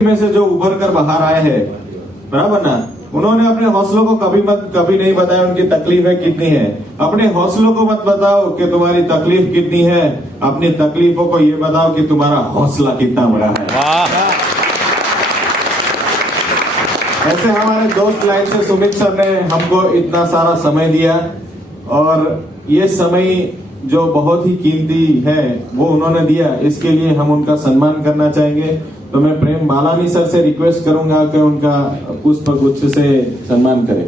में से जो उभर कर बाहर आए हैं, बराबर ना, उन्होंने अपने हौसलों को कभी नहीं बताया उनकी तकलीफें कितनी है। अपने हौसलों को मत बताओ कि तुम्हारी तकलीफ कितनी है, अपनी तकलीफों को ये बताओ कि तुम्हारा हौसला कितना बड़ा है। ऐसे हमारे दोस्त लाइन से सुमित सर ने हमको इतना सारा समय दिया और ये समय जो बहुत ही कीमती है वो उन्होंने दिया, इसके लिए हम उनका सम्मान करना चाहेंगे। तो मैं प्रेम बालानी सर से रिक्वेस्ट करूंगा कि उनका पुष्प गुच्छ से सम्मान करें।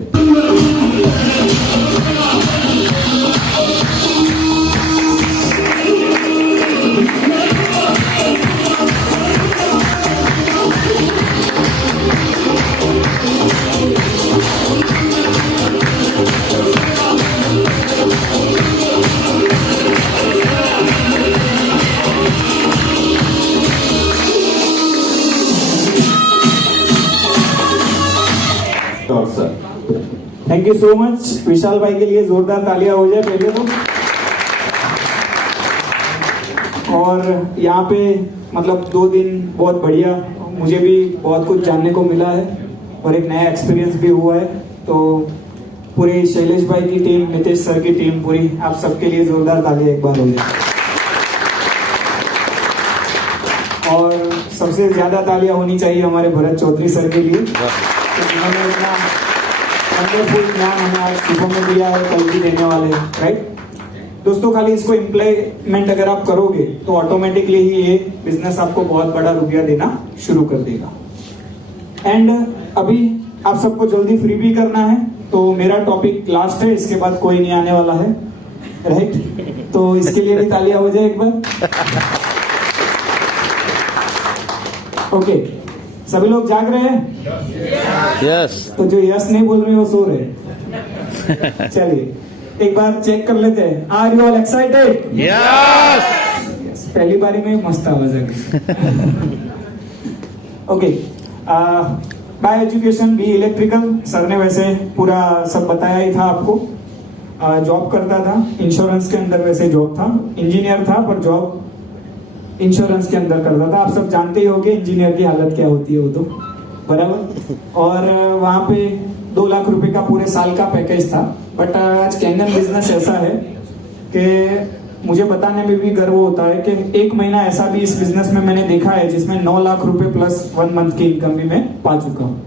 Thank you so much. Vishal भाई के लिए जोरदार तालियां हो जाए पहले तो। और यहाँ पे मतलब 2 दिन बहुत बढ़िया, मुझे भी बहुत कुछ जानने को मिला है और एक नया एक्सपीरियंस भी हुआ है। तो पूरी शैलेश भाई की टीम, नितेश सर की टीम, पूरी आप सबके लिए जोरदार तालियां एक बार हो जाए। और सबसे ज्यादा तालियां होनी चाहिए हमारे भरत चौधरी सर के लिए, जिन्होंने इतना वंडरफुल ज्ञान हमें आज सुबह में दिया है, कल भी देने वाले हैं। राइट दोस्तों, खाली इसको इम्प्लीमेंट अगर आप करोगे तो ऑटोमेटिकली ही ये बिजनेस आपको बहुत बड़ा रुपया देना शुरू कर देगा। एंड अभी आप सबको जल्दी फ्री भी करना है, तो मेरा टॉपिक लास्ट है, इसके बाद कोई नहीं आने वाला है। राइट तो इसके लिए भी तालियां हो जाए एक बार। ओके सभी लोग जाग रहे हैं? यस। तो जो यस नहीं बोल रहे वो सो रहे। चलिए एक बार चेक कर लेते हैं। Are you all excited? Yes. पहली बारी में मस्त आवाज आ गई। Okay, by education B electrical, sir ने वैसे पूरा सब बताया ही था आपको। जॉब करता था इंश्योरेंस के अंदर, वैसे जॉब था, इंजीनियर था पर जॉब इंश्योरेंस के अंदर करता था। आप सब जानते ही होंगे इंजीनियर की हालत क्या होती है वो तो, बराबर। और वहां पे 2 लाख रुपए का पूरे साल का पैकेज था। बट आज कैंगन बिजनेस ऐसा है कि मुझे बताने में भी गर्व होता है कि 1 महीना ऐसा भी इस बिजनेस में मैंने देखा है जिसमें 9 लाख रुपए प्लस 1 मंथ की इनकम भी मैं पा चुका हूँ।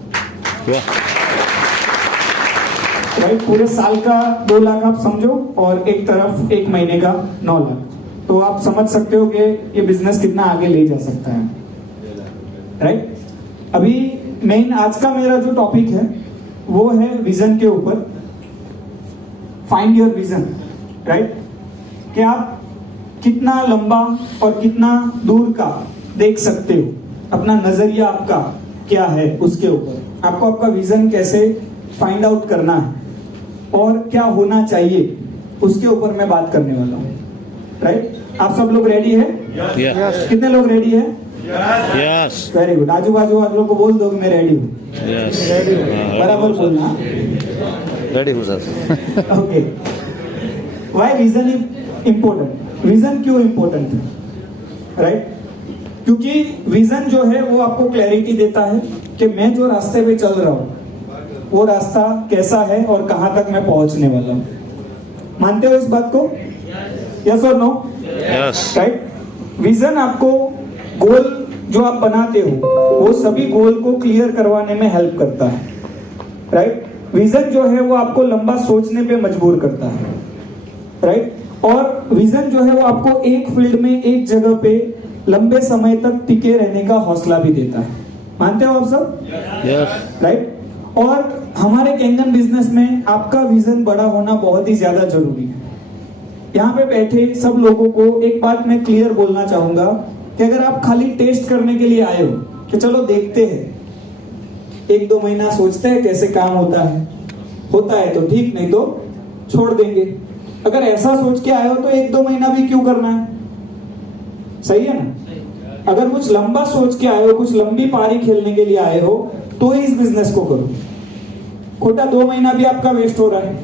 राइट, पूरे साल का 2 लाख आप समझो और एक तरफ 1 महीने का 9 लाख, तो आप समझ सकते हो कि ये बिजनेस कितना आगे ले जा सकता है। राइट, अभी मेन आज का मेरा जो टॉपिक है वो है विजन के ऊपर। Find your vision. राइट, कि आप कितना लंबा और कितना दूर का देख सकते हो, अपना नजरिया आपका क्या है उसके ऊपर। आपको आपका विजन कैसे फाइंड आउट करना है और क्या होना चाहिए उसके ऊपर मैं बात करने वाला हूँ। राइट, आप सब लोग रेडी है? यस। कितने लोग रेडी है? यस। Very good. आजू बाजू आप लोग को बोल दो कि मैं रेडी हूँ। यस। बराबर बोलना। रेडी हूँ sir. Okay, why vision is important? Vision क्यों इम्पोर्टेंट है? राइट, क्योंकि विजन जो है वो आपको क्लैरिटी देता है कि मैं जो रास्ते पे चल रहा हूँ वो रास्ता कैसा है और कहाँ तक मैं पहुंचने वाला हूँ। मानते हो इस बात को? यस और नो? यस। राइट, विजन आपको गोल जो आप बनाते हो वो सभी गोल को क्लियर करवाने में हेल्प करता है। राइट, विजन जो है वो आपको लंबा सोचने पे मजबूर करता है। राइट, और विजन जो है वो आपको एक फील्ड में, एक जगह पे लंबे समय तक टिके रहने का हौसला भी देता है। मानते हो आप सब? यस। राइट, और हमारे कैंगन बिजनेस में आपका विजन बड़ा होना बहुत ही ज्यादा जरूरी है। यहाँ पे बैठे सब लोगों को एक बात मैं क्लियर बोलना चाहूंगा कि अगर आप खाली टेस्ट करने के लिए आए हो कि चलो देखते हैं, 1-2 महीना सोचते हैं कैसे काम होता है तो ठीक, नहीं तो छोड़ देंगे। अगर ऐसा सोच के आए हो तो 1-2 महीना भी क्यों करना है? सही है ना? अगर कुछ लंबा सोच के आए हो, कुछ लंबी पारी खेलने के लिए आए हो तो ही इस बिजनेस को करो। खोटा 2 महीना भी आपका वेस्ट हो रहा है।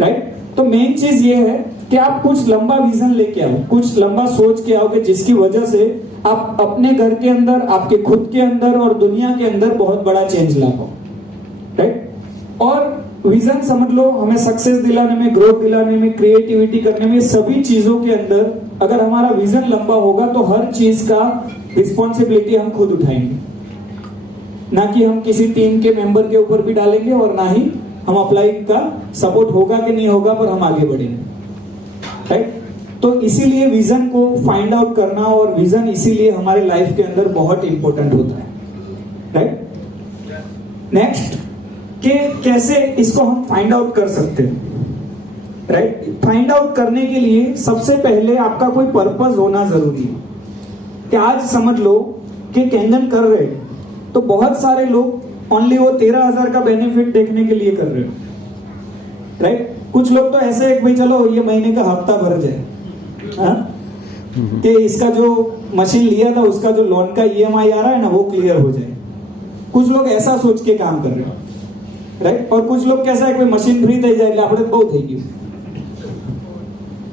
राइट, तो मेन चीज ये है कि आप कुछ लंबा विजन लेके आओ, कुछ लंबा सोच के आओ कि जिसकी वजह से आप अपने घर के अंदर, आपके खुद के अंदर और दुनिया के अंदर बहुत बड़ा चेंज ला पाओ, राइट? और विजन समझ लो, हमें सक्सेस दिलाने में, ग्रोथ दिलाने में, क्रिएटिविटी करने में, सभी चीजों के अंदर अगर हमारा विजन लंबा होगा तो हर चीज का रिस्पॉन्सिबिलिटी हम खुद उठाएंगे, ना कि हम किसी टीम के मेंबर के ऊपर भी डालेंगे, और ना ही हम अप्लाई का सपोर्ट होगा कि नहीं होगा पर हम आगे बढ़ेंगे, राइट? तो इसीलिए विजन को फाइंड आउट करना और विजन इसीलिए हमारे लाइफ के अंदर बहुत इंपॉर्टेंट होता है, राइट? नेक्स्ट, कि कैसे इसको हम फाइंड आउट कर सकते हैं, राइट? फाइंड आउट करने के लिए सबसे पहले आपका कोई पर्पस होना जरूरी है। कि आज समझ लो कि कैंगन कर रहे हैं तो बहुत सारे लोग ओनली वो 13,000 का बेनिफिट देखने के लिए कर रहे हैं, राइट? कुछ लोग तो ऐसे है कि भाई चलो ये महीने का हफ्ता भर जाए, कि इसका जो मशीन लिया था उसका जो लोन का EMI आ रहा है ना वो क्लियर हो जाए। कुछ लोग ऐसा सोच के काम कर रहे हैं, राइट? और कुछ लोग कैसा है, कोई मशीन फ्री दे जाए આપણે બહુ થઈ ગયું,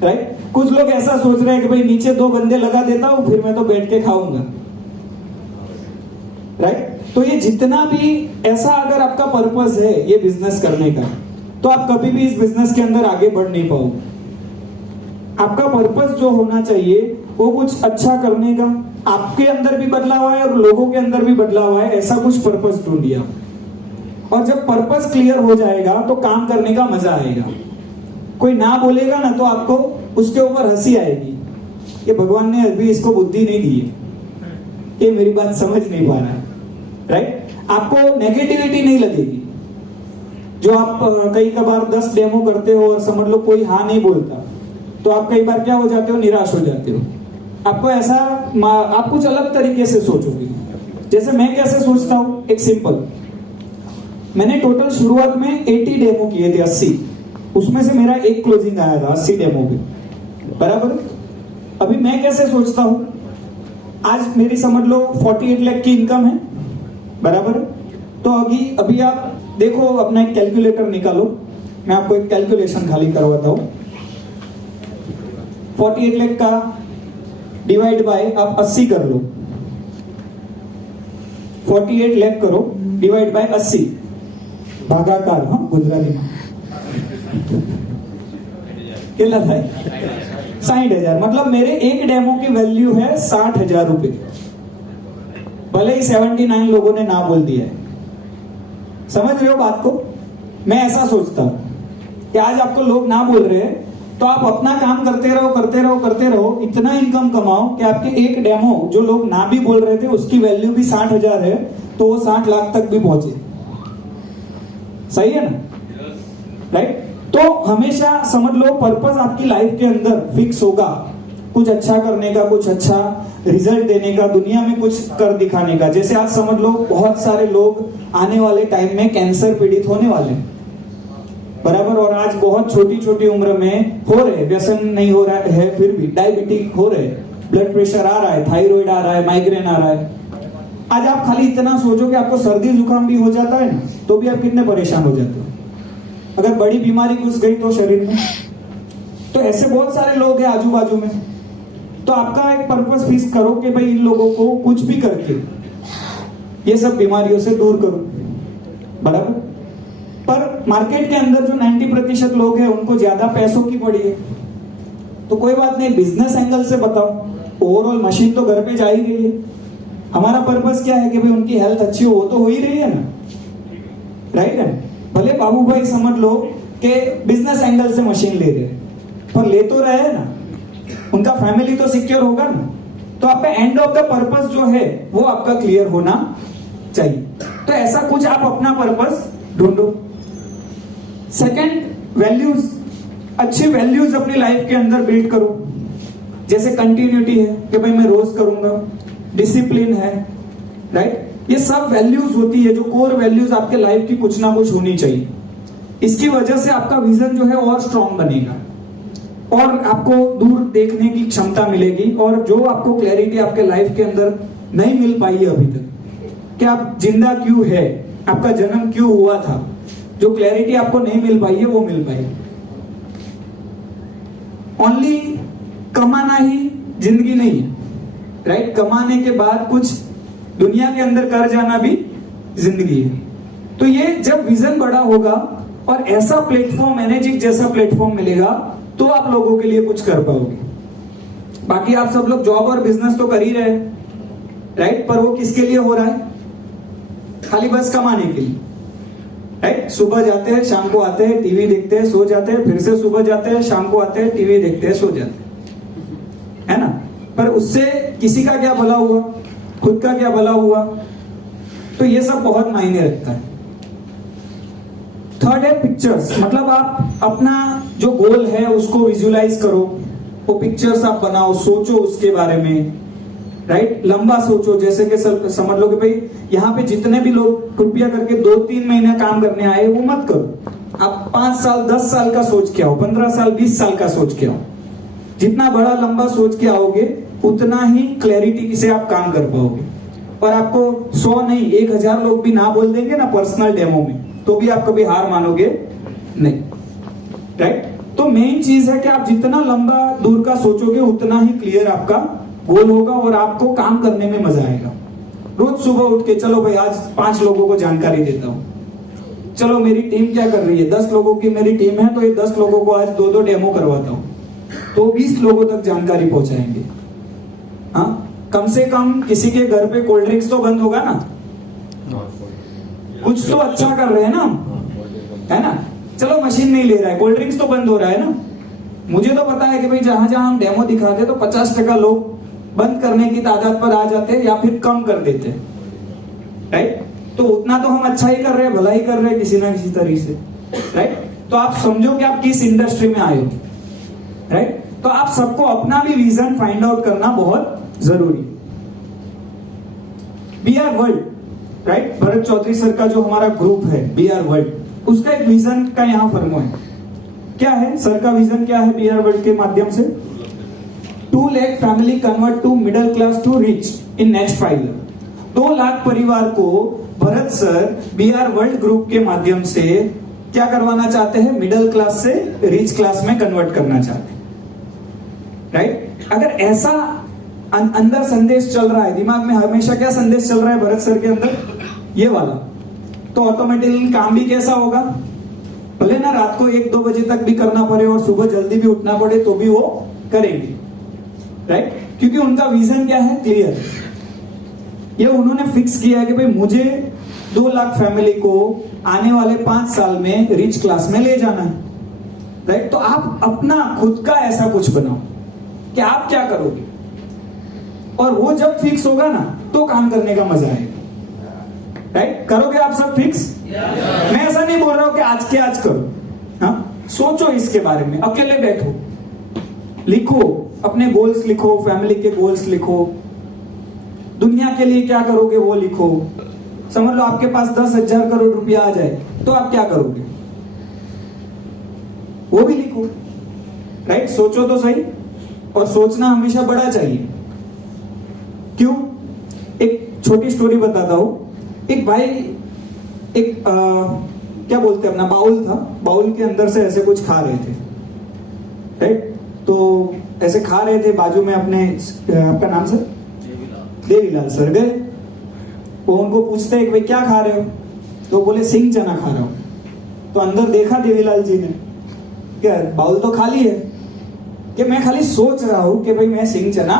राइट? कुछ लोग ऐसा सोच रहे हैं कि भाई नीचे 2 बंदे लगा देता हूं फिर मैं तो बैठ के खाऊंगा, राइट? तो ये जितना भी ऐसा अगर आपका पर्पस है ये बिजनेस करने का, तो आप कभी भी इस बिजनेस के अंदर आगे बढ़ नहीं पाओगे। आपका पर्पस जो होना चाहिए वो कुछ अच्छा करने का, आपके अंदर भी बदलाव आए और लोगों के अंदर भी बदलाव आए, ऐसा कुछ पर्पस ढूंढिए आप। और जब पर्पस क्लियर हो जाएगा तो काम करने का मजा आएगा। कोई ना बोलेगा ना तो आपको उसके ऊपर हंसी आएगी, ये भगवान ने अभी इसको बुद्धि नहीं दी है, ये मेरी बात समझ नहीं पा रहा है, राइट? आपको नेगेटिविटी नहीं लगेगी। जो आप कई बार 10 डेमो करते हो और समझ लो कोई हाँ नहीं बोलता, तो आप कई बार क्या हो जाते हो, निराश हो जाते हो। आपको ऐसा, आप कुछ अलग तरीके से सोचोगे। जैसे मैं कैसे सोचता हूं, एक सिंपल, मैंने टोटल शुरुआत में 80 डेमो किए थे, 80, उसमें से मेरा एक क्लोजिंग आया था 80 डेमो पे, बराबर? अभी मैं कैसे सोचता हूं, आज मेरी समझ लो 48 लाख की इनकम है, बराबर? तो अभी आप देखो, अपना एक कैलकुलेटर निकालो, मैं आपको एक कैलकुलेशन खाली करवाता हूं। 48 लाख का डिवाइड बाय आप 80 कर लो, 48 लाख करो डिवाइड बाय 80 भागाकार, हाँ गुजराती में कितना था, 60,000। मतलब मेरे एक डेमो की वैल्यू है 60,000 रुपए, भले ही 79 लोगों ने ना बोल दिया है। समझ रहे हो बात को? मैं ऐसा सोचता हूं कि आज आपको लोग ना बोल रहे हैं तो आप अपना काम करते रहो, इतना इनकम कमाओ कि आपके एक डेमो जो लोग ना भी बोल रहे थे उसकी वैल्यू भी 60,000 है, तो वो 60 लाख तक भी पहुंचे। सही है ना, राइट? तो हमेशा समझ लो पर्पस आपकी लाइफ के अंदर फिक्स होगा, कुछ अच्छा करने का, कुछ अच्छा रिजल्ट देने का, दुनिया में कुछ कर दिखाने का। जैसे आज समझ लो बहुत सारे लोग आने वाले टाइम में कैंसर पीड़ित होने वाले, बराबर? और आज बहुत छोटी छोटी उम्र में हो रहे, व्यसन नहीं हो रहा है फिर भी डायबिटिक हो रहे, ब्लड प्रेशर आ रहा है, थायराइड आ रहा है, माइग्रेन आ रहा है। आज आप खाली इतना सोचो कि आपको सर्दी जुकाम भी हो जाता है ना, तो भी आप कितने परेशान हो जाते हो। अगर बड़ी बीमारी घुस गई तो शरीर में, तो ऐसे बहुत सारे लोग हैं आजू बाजू में। तो आपका एक पर्पस फिक्स करो कि भाई इन लोगों को कुछ भी करके ये सब बीमारियों से दूर करो, बराबर? पर मार्केट के अंदर जो 90% लोग हैं उनको ज्यादा पैसों की पड़ी है, तो कोई बात नहीं, बिजनेस एंगल से बताओ, ओवरऑल मशीन तो घर पे जा ही रही है। हमारा पर्पस क्या है कि भाई उनकी हेल्थ अच्छी हो, वो तो हो ही रही है ना, राइट है? भले बाबू भाई समझ लो कि बिजनेस एंगल से मशीन ले रहे हैं, पर ले तो रहे हैं ना, उनका फैमिली तो सिक्योर होगा ना। तो आपका एंड ऑफ द पर्पस जो है वो आपका क्लियर होना चाहिए। तो ऐसा कुछ आप अपना पर्पस ढूंढो। सेकंड, वैल्यूज, अच्छी वैल्यूज अपनी लाइफ के अंदर बिल्ड करो। जैसे कंटिन्यूटी है कि भाई मैं रोज करूंगा, डिसिप्लिन है, राइट? ये सब वैल्यूज होती है जो कोर वैल्यूज आपके लाइफ की कुछ ना कुछ होनी चाहिए। इसकी वजह से आपका विजन जो है और स्ट्रांग बनेगा और आपको दूर देखने की क्षमता मिलेगी। और जो आपको क्लैरिटी आपके लाइफ के अंदर नहीं मिल पाई है अभी तक, कि आप जिंदा क्यों है, आपका जन्म क्यों हुआ था, जो क्लैरिटी आपको नहीं मिल पाई है वो मिल पाएगी। ओनली कमाना ही जिंदगी नहीं है, राइट? कमाने के बाद कुछ दुनिया के अंदर कर जाना भी जिंदगी है। तो ये जब विजन बड़ा होगा और ऐसा प्लेटफॉर्म, एनर्जिक जैसा प्लेटफॉर्म मिलेगा, तो आप लोगों के लिए कुछ कर पाओगे। बाकी आप सब लोग जॉब और बिजनेस तो कर ही रहे, राइट? पर वो किसके लिए हो रहा है? खाली बस कमाने के लिए, राइट? सुबह जाते हैं, शाम को आते हैं, टीवी देखते हैं, सो जाते हैं, फिर से सुबह जाते हैं, शाम को आते हैं, टीवी देखते हैं, सो जाते हैं, है ना? पर उससे किसी का क्या भला हुआ? खुद का क्या भला हुआ? तो ये सब बहुत मायने रखता है। थर्ड है पिक्चर्स, मतलब आप अपना जो गोल है उसको विजुअलाइज करो, वो पिक्चर्स आप बनाओ, सोचो उसके बारे में, राइट? लंबा सोचो। जैसे कि समझ लो कि भाई यहाँ पे जितने भी लोग कृपया करके 2-3 महीना काम करने आए, वो मत करो। आप 5 साल 10 साल का सोच के आओ, 15 साल 20 साल का सोच के आओ। जितना बड़ा लंबा सोच के आओगे उतना ही क्लैरिटी से आप काम कर पाओगे। और आपको 100 नहीं 1000 लोग भी ना बोल देंगे ना पर्सनल डेमो में, तो भी आप कभी हार मानोगे नहीं, राइट? तो मेन चीज है कि आप जितना लंबा दूर का सोचोगे उतना ही क्लियर आपका गोल होगा और आपको काम करने में मजा आएगा। रोज सुबह उठ के चलो भाई आज 5 लोगों को जानकारी देता हूं, चलो मेरी टीम क्या कर रही है, 10 लोगों की मेरी टीम है, तो ये 10 लोगों को आज 2-2 डेमो करवाता हूं, तो 20 लोगों तक जानकारी पहुंचाएंगे। हाँ, कम से कम किसी के घर पे कोल्ड ड्रिंक्स तो बंद होगा ना, कुछ तो अच्छा कर रहे हैं ना, है ना? चलो मशीन नहीं ले रहा है, कोल्ड ड्रिंक्स तो बंद हो रहा है ना। मुझे तो पता है कि भाई जहां जहां हम डेमो दिखाते तो 50% लोग बंद करने की तादाद पर आ जाते हैं या फिर कम कर देते हैं, राइट? तो उतना तो हम अच्छा ही कर रहे हैं, भला ही कर रहे हैं किसी ना किसी तरीके से, राइट? तो आप समझो कि आप किस इंडस्ट्री में आए हो, राइट? तो आप सबको अपना भी विजन फाइंड आउट करना बहुत जरूरी। B R world, right? Bharat Chaudhary sir का जो हमारा ग्रुप है बी आर वर्ल्ड, उसका एक विजन का यहाँ फर्मो है। क्या है सर का विजन? क्या है बी आर वर्ल्ड के माध्यम से? 2 lakh family convert to middle class to rich in next 5 year. 2 lakh परिवार को Bharat sir B R world group के माध्यम से क्या करवाना चाहते हैं? मिडिल क्लास से रिच क्लास में कन्वर्ट करना चाहते हैं, राइट? अगर ऐसा अंदर संदेश चल रहा है दिमाग में, हमेशा क्या संदेश चल रहा है भरत सर के अंदर? ये वाला, तो ऑटोमेटिकली काम भी कैसा होगा? भले ना रात को 1-2 बजे तक भी करना पड़े और सुबह जल्दी भी उठना पड़े तो भी वो करेंगे, राइट? क्योंकि उनका विजन क्या है? क्लियर। ये उन्होंने फिक्स किया है कि भाई मुझे 2 लाख फैमिली को आने वाले 5 साल में रिच क्लास में ले जाना है, राइट? तो आप अपना खुद का ऐसा कुछ बनाओ कि आप क्या करोगे, और वो जब फिक्स होगा ना तो काम करने का मजा आएगा, राइट? करोगे आप सब फिक्स? मैं ऐसा नहीं बोल रहा हूं कि आज के आज करो, हाँ? सोचो इसके बारे में, अकेले बैठो, लिखो अपने गोल्स, लिखो फैमिली के गोल्स, लिखो दुनिया के लिए क्या करोगे वो लिखो। समझ लो आपके पास 10,000 करोड़ रुपया आ जाए तो आप क्या करोगे, वो भी लिखो, राइट? सोचो तो सही, और सोचना हमेशा बड़ा चाहिए। क्यों? एक छोटी स्टोरी बताता हूं। एक भाई एक क्या बोलते हैं अपना बाउल था, बाउल के अंदर से ऐसे कुछ खा रहे थे, राइट? तो ऐसे खा रहे थे, बाजू में अपने आपका नाम सर? देवीलाल सर गए, वो उनको पूछते हैं कि भाई क्या खा रहे हो? तो बोले सिंह चना खा रहा हूं। तो अंदर देखा देवीलाल जी ने, क्या बाउल तो खाली है, कि मैं खाली सोच रहा हूं कि भाई मैं सिंह चना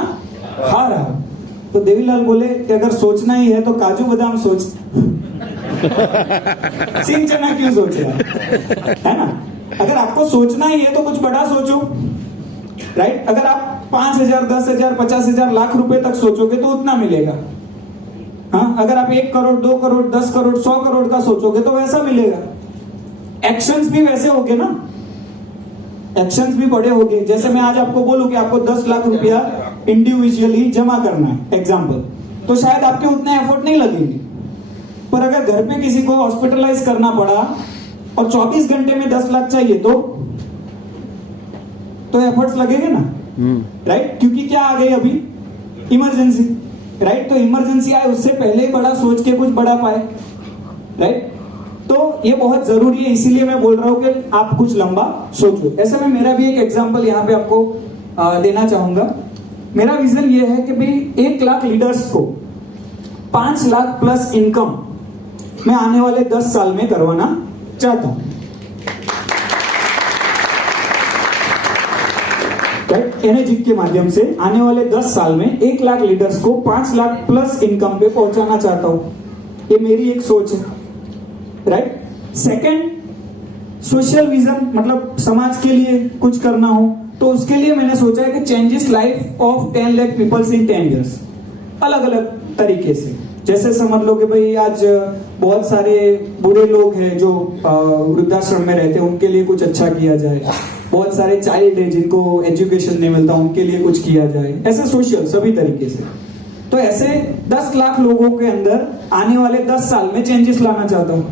खा रहा हूं। तो देवीलाल बोले कि अगर सोचना ही है तो काजू बादाम सोच, सिंह चना क्यों सोच रहा है ना? अगर आपको सोचना ही है तो कुछ बड़ा सोचो, राइट? अगर आप 5,000, 10,000, 50,000, लाख रुपए तक सोचोगे तो उतना मिलेगा, हाँ? अगर आप 1 करोड़, 2 करोड़, 10 करोड़, 100 करोड़ का सोचोगे तो वैसा मिलेगा। एक्शंस भी वैसे होंगे ना, एक्शंस भी बड़े होंगे। जैसे मैं आज आपको बोलूं कि आपको 10 लाख रुपया इंडिविजुअली जमा करना है, एग्जाम्पल, तो शायद आपके उतने एफर्ट नहीं लगेंगे। पर अगर घर पे किसी को हॉस्पिटलाइज करना पड़ा और 24 घंटे में 10 लाख चाहिए तो एफर्ट्स लगेंगे ना, राइट? क्योंकि क्या आ गई अभी? Emergency, right? तो इमरजेंसी आए उससे पहले ही बड़ा सोच के कुछ बड़ा पाए, राइट? तो ये बहुत जरूरी है, इसीलिए मैं बोल रहा हूं कि आप कुछ लंबा सोचो। ऐसे में मेरा भी एक एग्जांपल यहाँ पे आपको देना चाहूंगा। मेरा विजन ये है कि भाई 1 लाख लीडर्स को 5 लाख प्लस इनकम मैं आने वाले 10 साल में करवाना चाहता हूं। एनर्जिक के माध्यम से आने वाले 10 साल में 1 लाख लीडर्स को 5 लाख प्लस इनकम पे पहुंचाना चाहता हूं। ये मेरी एक सोच है, राइट। सेकंड, सोशल विजन, मतलब समाज के लिए कुछ करना हो, तो उसके लिए मैंने सोचा है कि changes life of 10 lakh peoples in 10 years, अलग अलग तरीके से। जैसे समझ लो कि भाई आज बहुत सारे बुरे लोग हैं जो वृद्धाश्रम में रहते हैं, उनके लिए कुछ अच्छा किया जाए। बहुत सारे चाइल्ड है जिनको एजुकेशन नहीं मिलता, उनके लिए कुछ किया जाए। ऐसे सोशल सभी तरीके से। तो ऐसे 10 लाख लोगों के अंदर आने वाले 10 साल में चेंजेस लाना चाहता हूँ।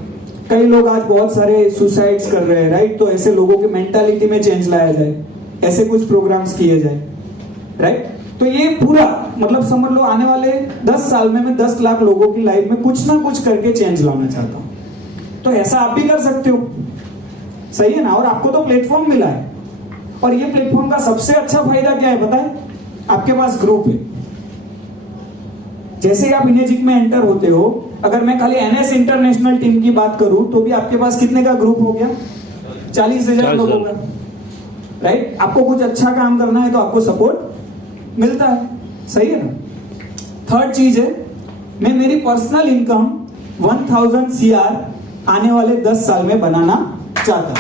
कई लोग आज बहुत सारे सुसाइड्स कर रहे हैं, राइट। तो ऐसे लोगों की मेंटालिटी में चेंज लाया जाए, ऐसे कुछ प्रोग्राम्स किए जाए, राइट। तो ये पूरा मतलब समझ लो आने वाले 10 साल में मैं 10 लाख लोगों की लाइफ में कुछ ना कुछ करके चेंज लाना चाहता हूं। तो ऐसा आप भी कर सकते हो, सही है ना। और आपको तो प्लेटफॉर्म मिला है, और ये प्लेटफॉर्म का सबसे अच्छा फायदा क्या है पता है? आपके पास ग्रुप है। जैसे आप इनेजिक में एंटर होते हो, अगर मैं खाली एनएस इंटरनेशनल टीम की बात करूं तो भी आपके पास कितने का ग्रुप हो गया? 40,000 लोगों का, राइट। आपको कुछ अच्छा काम करना है तो आपको सपोर्ट मिलता है, सही है ना। थर्ड चीज है, मैं मेरी पर्सनल इनकम 1000 CR आने वाले 10 साल में बनाना चाहता हूं।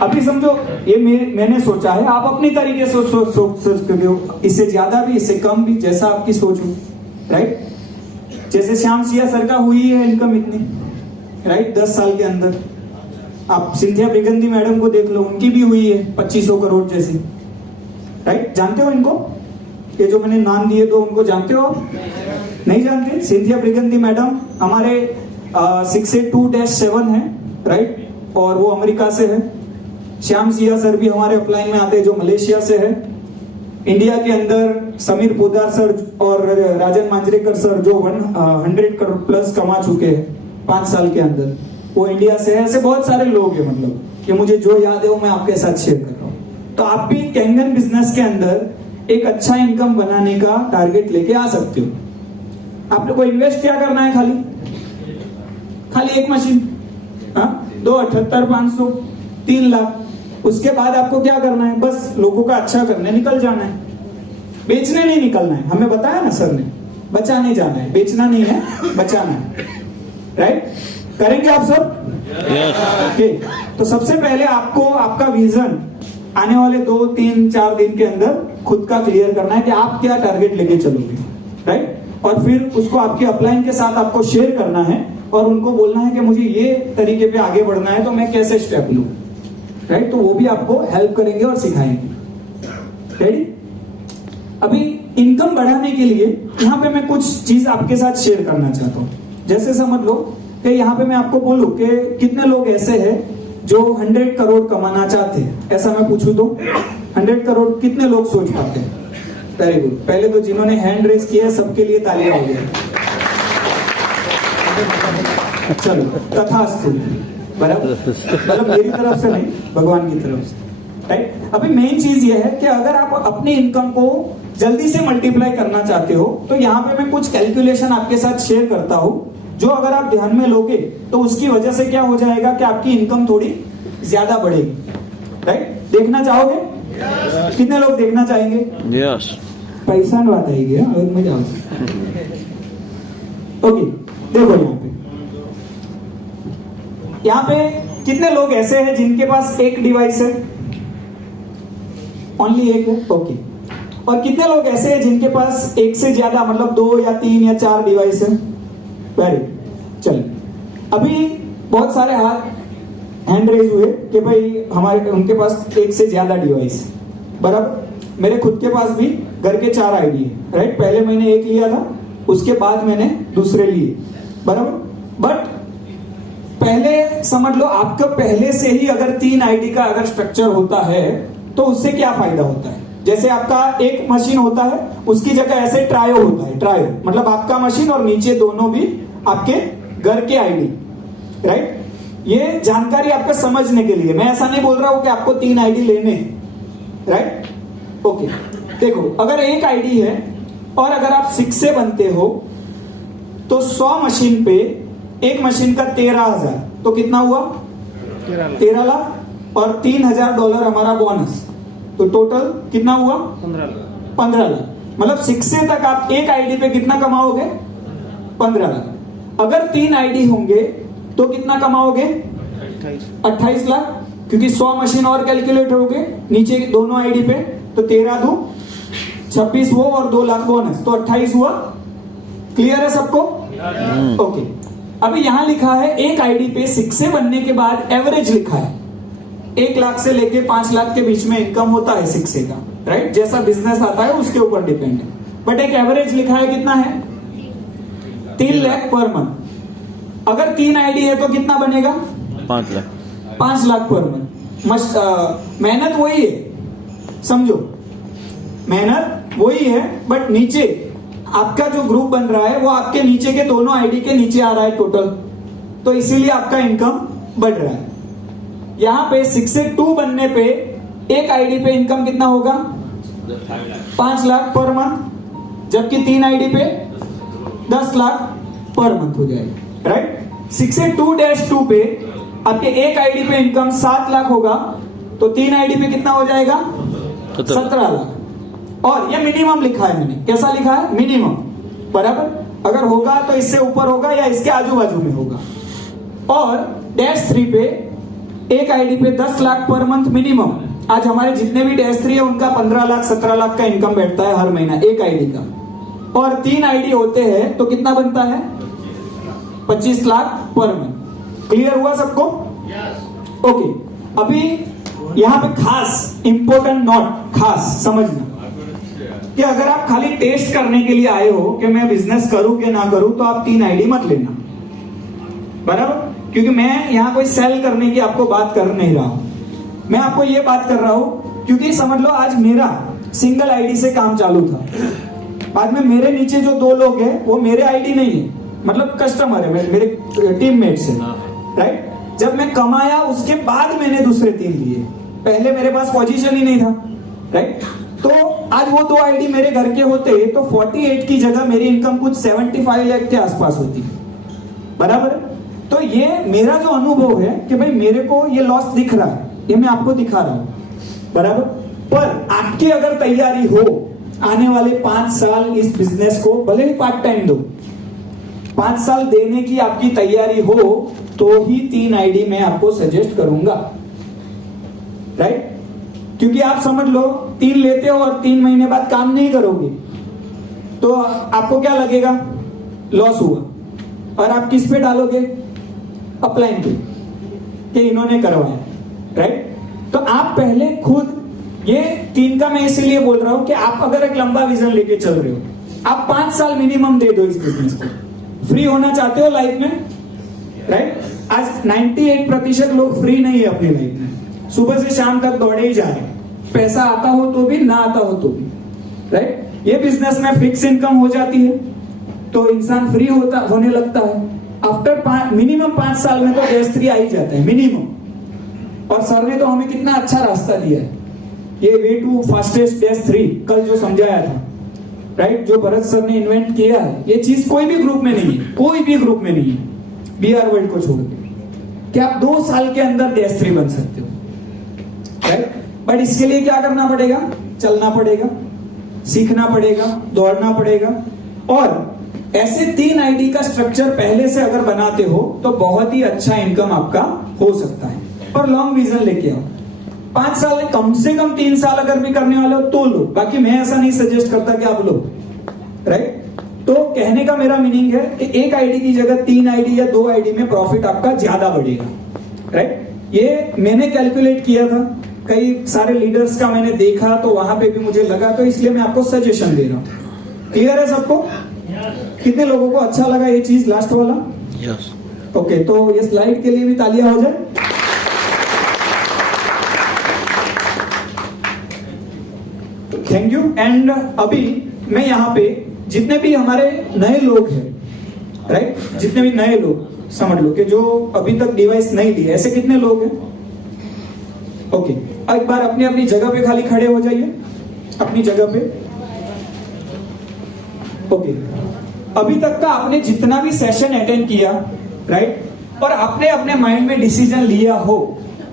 अभी समझो ये मैंने सोचा है, आप अपनी तरीके से सोच सकते हो, इससे ज्यादा भी इससे कम भी, जैसा आपकी सोच हो, राइट। जैसे श्याम सिया सर का हुई है इनकम इतनी, राइट, 10 साल के अंदर। आप सिंधिया ब्रिगंदी मैडम को देख लो, उनकी भी हुई है 2500 करोड़ जैसी, राइट। जानते हो इनको? ये जो मैंने नाम दिए तो उनको जानते हो आप? नहीं जानते? सिंधिया ब्रिगंदी मैडम हमारे 682-7 है, राइट, और वो अमेरिका से है। श्याम सिया सर भी हमारे अपलाइन में आते हैं जो मलेशिया से है। इंडिया के अंदर समीर पोदार सर और राजन मांजरेकर सर जो 100 करोड़ प्लस कमा चुके हैं 5 साल के अंदर, वो इंडिया से है। ऐसे बहुत सारे लोग हैं, मतलब कि मुझे जो याद है वो मैं आपके साथ शेयर कर रहा हूं। तो आप भी कैंगन बिजनेस के अंदर एक अच्छा इनकम बनाने का टारगेट लेके आ सकते हो। आप लोग को इन्वेस्ट क्या करना है? खाली एक मशीन, 2,78,500, 3 लाख। उसके बाद आपको क्या करना है? बस लोगों का अच्छा करने निकल जाना है, बेचने नहीं निकलना है। हमें बताया ना सर ने, बचाने जाना है, बेचना नहीं है, बचाना है, राइट। करेंगे आप सब? ओके। तो सबसे पहले आपको आपका विजन आने वाले 2, 3, 4 दिन के अंदर खुद का क्लियर करना है कि आप क्या टारगेट लेके चलोगे, राइट। और फिर उसको आपके अपलाइन के साथ आपको शेयर करना है और उनको बोलना है कि मुझे ये तरीके पे आगे बढ़ना है, तो मैं कैसे स्टेप लूं, राइट। तो वो भी आपको हेल्प करेंगे और सिखाएंगे, रेडी। अभी इनकम बढ़ाने के लिए यहाँ पे मैं कुछ चीज आपके साथ शेयर करना चाहता हूँ। जैसे समझ लो कि यहाँ पे मैं आपको बोलूं कि कितने लोग ऐसे हैं जो 100 करोड़ कमाना चाहते हैं, ऐसा मैं पूछूं तो 100 करोड़ कितने लोग सोच पाते हैं? Very good. पहले तो जिन्होंने हैंड रेज किया है सबके लिए तालियां हो गई। चलो, तथास्तु, बराबर, मतलब मेरी तरफ से नहीं, भगवान की तरफ से, राइट। अभी मेन चीज ये है कि अगर आप अपनी इनकम को जल्दी से मल्टीप्लाई करना चाहते हो तो यहाँ पे मैं कुछ कैलकुलेशन आपके साथ शेयर करता हूं, जो अगर आप ध्यान में लोगे तो उसकी वजह से क्या हो जाएगा कि आपकी इनकम थोड़ी ज्यादा बढ़ेगी, राइट। देखना चाहोगे? कितने लोग देखना चाहेंगे? यस। पैसा बात आएगी, अगर मजा ओके। देखो यहाँ पे कितने लोग ऐसे हैं जिनके पास एक डिवाइस है? ओनली एक है, ओके। और कितने लोग ऐसे हैं जिनके पास एक से ज्यादा, मतलब 2 या 3 या 4 डिवाइस है? Very good. चलिए, अभी बहुत सारे हाथ हैंड रेज हुए कि भाई हमारे उनके पास एक से ज्यादा डिवाइस, बराबर। मेरे खुद के पास भी घर के 4 आईडी है, राइट। पहले मैंने एक लिया था, उसके बाद मैंने दूसरे लिए, बराबर। बट पहले समझ लो आपका पहले से ही अगर 3 आईडी का अगर स्ट्रक्चर होता है तो उससे क्या फायदा होता है? जैसे आपका एक मशीन होता है, उसकी जगह ऐसे ट्रायो होता है। ट्रायो मतलब आपका मशीन और नीचे दोनों भी आपके घर के आईडी, राइट। ये जानकारी आपको समझने के लिए, मैं ऐसा नहीं बोल रहा हूं कि आपको 3 आईडी लेने, राइट? ओके, देखो अगर एक आईडी है और अगर आप 6 से बनते हो तो 100 मशीन पे एक मशीन का 13,000, तो कितना हुआ? 13 लाख और $3,000 हमारा बोनस, तो टोटल कितना हुआ? 15 लाख। मतलब 6 से तक आप एक आईडी पे कितना कमाओगे? 15 लाख। अगर 3 आईडी होंगे तो कितना कमाओगे? 28 लाख, क्योंकि 100 मशीन और कैलकुलेट हो गए नीचे दोनों आईडी पे, तो 13 दो 26 वो और 2 लाख बोनस, तो 28 हुआ। क्लियर है सबको? ओके, अभी यहां लिखा है एक आईडी पे 6 से बनने के बाद एवरेज लिखा है 1 लाख से लेके 5 लाख के बीच में इनकम होता है 6 से का, राइट? जैसा बिजनेस आता है उसके ऊपर डिपेंड है, बट एक एवरेज लिखा है कितना है? 3 लाख पर मंथ। अगर 3 आईडी है तो कितना बनेगा? 5 लाख 5 लाख पर मंथ। मेहनत वही है, समझो मेहनत वही है, बट नीचे आपका जो ग्रुप बन रहा है वो आपके नीचे के दोनों आईडी के नीचे आ रहा है टोटल, तो इसीलिए आपका इनकम बढ़ रहा है। यहां पे 6 से 2 बनने पे एक आईडी पे इनकम कितना होगा? 5 लाख पर मंथ, जबकि 3 आईडी पे 10 लाख पर मंथ हो जाएगा, राइट? 6 से 2-2 पे आपके एक आईडी पे इनकम 7 लाख होगा, तो 3 आईडी पे कितना हो जाएगा? 17 लाख। और ये मिनिमम लिखा है मैंने, कैसा लिखा है? मिनिमम, बराबर? अगर होगा तो इससे ऊपर होगा या इसके आजू बाजू में होगा। और -3 पे एक आईडी पे 10 लाख पर मंथ मिनिमम। आज हमारे जितने भी -3 है उनका 15 लाख 17 लाख का इनकम बैठता है हर महीना एक आईडी का, और 3 आईडी होते हैं तो कितना बनता है? 25 लाख पर मंथ। क्लियर हुआ सबको? ओके, अभी यहां पे खास इंपोर्टेंट नोट, खास समझना कि अगर आप खाली टेस्ट करने के लिए आए हो कि मैं बिजनेस करूं कि ना करूं, तो आप 3 आईडी मत लेना, बराबर? क्योंकि मैं यहां कोई सेल करने की आपको बात कर नहीं रहा हूं, मैं आपको ये बात कर रहा हूं क्योंकि समझ लो आज मेरा सिंगल आईडी से काम चालू था, बाद में मेरे नीचे जो 2 लोग हैं वो मेरे आईडी नहीं है, मतलब कस्टमर है, मेरे टीममेट्स है, राइट? जब मैं कमाया उसके बाद मैंने दूसरे 3 लिए, पहले मेरे पास पोजीशन ही नहीं था, राइट? तो आज वो 2 आईडी मेरे घर के होते तो 48 की जगह मेरी इनकम कुछ 75 लाख के आसपास होती, बराबर? तो ये मेरा जो अनुभव है कि भाई मेरे को ये लॉस दिख रहा है, ये मैं आपको दिखा रहा हूं, बराबर? पर आपकी अगर तैयारी हो आने वाले 5 साल इस बिजनेस को भले ही पार्ट टाइम दो, 5 साल देने की आपकी तैयारी हो तो ही 3 आईडी मैं आपको सजेस्ट करूंगा, राइट? क्योंकि आप समझ लो 3 लेते हो और 3 महीने बाद काम नहीं करोगे तो आपको क्या लगेगा? लॉस हुआ। और आप किस पे डालोगे? अपलाइन पे, कि इन्होंने करवाया, राइट? तो आप पहले खुद, ये 3 का मैं इसीलिए बोल रहा हूं कि आप अगर एक लंबा विजन लेके चल रहे हो, आप 5 साल मिनिमम दे दो इस बिजनेस को। फ्री होना चाहते हो लाइफ में, राइट? आज 98% लोग फ्री नहीं है अपनी लाइफ में, सुबह से शाम तक दौड़े ही जा रहे हैं, पैसा आता हो तो भी ना आता हो तो भी, राइट? ये बिजनेस में फिक्स इनकम हो जाती है तो इंसान फ्री होने लगता है। आफ्टर मिनिमम 5 साल में तो -3 आ ही जाता है मिनिमम। और सर ने तो हमें कितना अच्छा रास्ता दिया है, ये वे टू फास्टेस्ट -3 कल जो समझाया था, राइट? जो भरत सर ने इन्वेंट किया है, ये चीज कोई भी ग्रुप में नहीं है, कोई भी ग्रुप में नहीं है बीआर वर्ल्ड को छोड़ के, कि आप 2 साल के अंदर -3 बन सकते हो, राइट? बट इसके लिए क्या करना पड़ेगा? चलना पड़ेगा, सीखना पड़ेगा, दौड़ना पड़ेगा। और ऐसे 3 आईडी का स्ट्रक्चर पहले से अगर बनाते हो तो बहुत ही अच्छा इनकम आपका हो सकता है। पर लॉन्ग विजन लेके आओ, 5 साल में कम से कम 3 साल अगर भी करने वाले हो तो लो, बाकी मैं ऐसा नहीं सजेस्ट करता कि आप लो, राइट? तो कहने का मेरा मीनिंग है कि एक आईडी की जगह 3 आईडी या 2 आईडी में प्रॉफिट आपका ज्यादा बढ़ेगा, राइट? ये मैंने कैलकुलेट किया था, कई सारे लीडर्स का मैंने देखा तो वहां पे भी मुझे लगा, तो इसलिए मैं आपको सजेशन दे रहा हूं। क्लियर है सबको? कितने लोगों को अच्छा लगा ये चीज लास्ट वाला? यस। ओके, तो ये स्लाइड के लिए भी तालियां हो जाए। Thank you. एंड अभी मैं यहाँ पे जितने भी हमारे नए लोग हैं, राइट, जितने भी नए लोग, समझ लो कि जो अभी तक डिवाइस नहीं लिए, ऐसे कितने लोग हैं? ओके, एक बार अपनी अपनी जगह पे खाली खड़े हो जाइए, अपनी जगह पे। ओके, अभी तक का आपने जितना भी सेशन अटेंड किया, राइट, और आपने अपने माइंड में डिसीजन लिया हो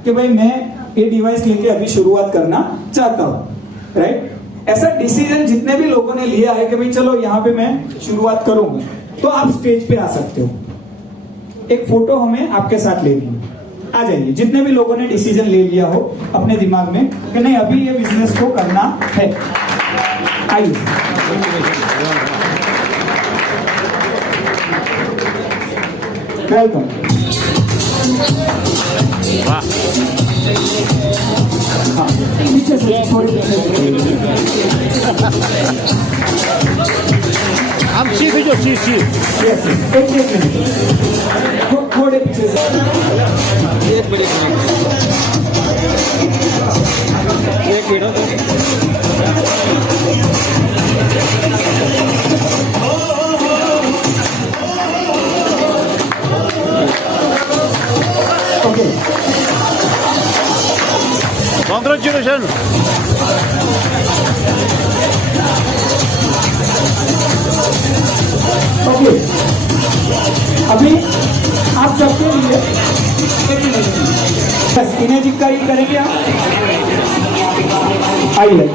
कि भाई मैं ये डिवाइस लेके अभी शुरुआत करना चाहता हूं, राइट, ऐसा डिसीजन जितने भी लोगों ने लिया है कि भाई चलो यहां पे मैं शुरुआत करूंगा, तो आप स्टेज पे आ सकते हो। एक फोटो हमें आपके साथ लेनी है, आ जाइए। जितने भी लोगों ने डिसीजन ले लिया हो अपने दिमाग में कि नहीं अभी ये बिजनेस को करना है, आइए। वेलकम। हाँ, पीछे से थोड़ी पीछे। हम सी भी जो सी यस, एक मिनट, थोड़े पीछे से। एक ओके, कॉन्ग्रेचुलेशन। ओके, अभी आप सबके लिए बस इमेजिंग का ही करेंगे आप, आइए।